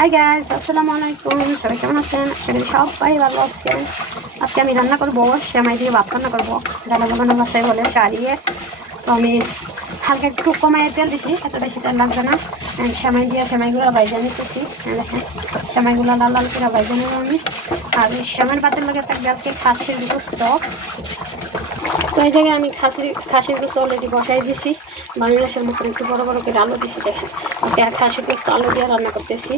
Hi guys, আসসালামু আলাইকুম। সবাই কেমন আছেন? সবাই ভালো আছেন। আজকে আমি রান্না করবো সেমাই দিয়ে ভাত রান্না করবো। ডালা বানানো বাসায় বলে কারিয়ে। তো আমি হালকা একটু কমায় তেল দিছি, এত বেশি তেল লাগবে না। সেমাই দিয়ে সেমাইগুলো ভাইজা নিতেছি। দেখেন সেমাইগুলো লাল লাল করে ভাইজা নেব আমি। আর এই সেমাইয়ের ভাতের লগে থাকবে আজকে খাসির গোস্ত। তো এই জায়গায় আমি খাসির গোস্ত অলরেডি বসাই দিছি। বাংলাদেশের মতন একটু বড় বড় করে আলু দিছি। দেখেন আজকে খাসির গোস্ত আলু দিয়ে রান্না করতেছি।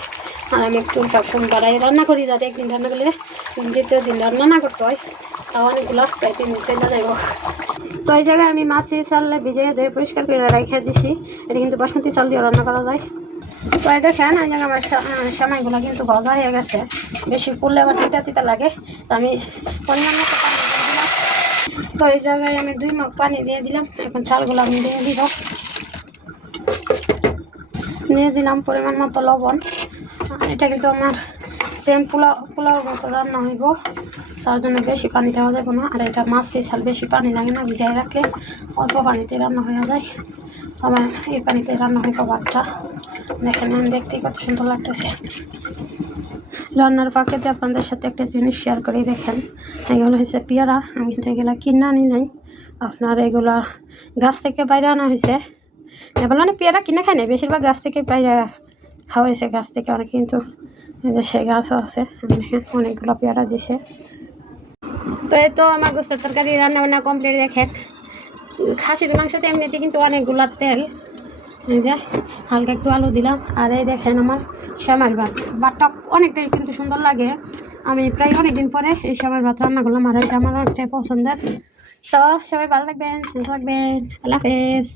আর আমি একটু সবসময় বাড়াই রান্না করি, যাতে একদিন রান্না করলে দ্বিতীয় দিন রান্না না করতে হয়। তাও অনেকগুলো প্রায় 3 দিন চলে যাইব। তো এই জায়গায় আমি মাছি চাল ভিজিয়ে ধুয়ে পরিষ্কার করে রেখে দিছি। এটা কিন্তু বাসমতি চাল দিয়ে রান্না করা যায়। তো এই দেখেন এই জায়গায় আমার সেমাইগুলো কিন্তু ভাজা হয়ে গেছে। বেশি পুড়লে আবার তিতা তিতা লাগে। তো আমি পরিমাণ মতো পানি দিয়ে দিলাম। তো এই জায়গায় আমি 2 মগ পানি দিয়ে দিলাম। এখন চালগুলো আমি দিয়ে দিলাম পরিমাণ মতো লবণ। এটা কিন্তু আমার সেম পোলাওর মতো রান্না হইব, তার জন্য বেশি পানি দেওয়া যাবে না। আর এটা মাছটি চাল বেশি পানি লাগে না, ভিজাই রাখলে অল্প পানিতে রান্না হয়ে যায়। আমার এই পানিতে রান্না হইব ভাতটা। দেখেন দেখতে কত সুন্দর লাগতেছে। রান্নার পাকেতে আপনাদের সাথে একটা জিনিস শেয়ার করে দেখেন। এগুলো হচ্ছে পেয়ারা। আমি কিন্তু এগুলো কিনে আনি নাই, আপনার এগুলা গাছ থেকে বাইরে আনা হয়েছে। এগুলো না পেয়ারা কিনে খাই নাই, বেশিরভাগ গাছ থেকে বাইরে খাওয়া হয়েছে। গাছ থেকে অনেক কিন্তু সে গাছও আছে। দেখেন অনেকগুলো পেয়ারা দিছে। তো এই তো আমার গোস্তের তরকারি রান্না বান্না কমপ্লিট। দেখেন খাসির মাংসতে এমনিতে কিন্তু অনেকগুলো তেল। এই যে হালকা একটু আলু দিলাম। আর এই দেখেন আমার সেমাইয়ের ভাতটা অনেকটাই কিন্তু সুন্দর লাগে। আমি প্রায় অনেকদিন পরে এই সেমাইয়ের ভাত রান্না করলাম। আর এটা আমার অনেকটাই পছন্দের। তো সবাই ভালো থাকবেন, সুস্থ থাকবেন। আল্লাহ হাফেজ।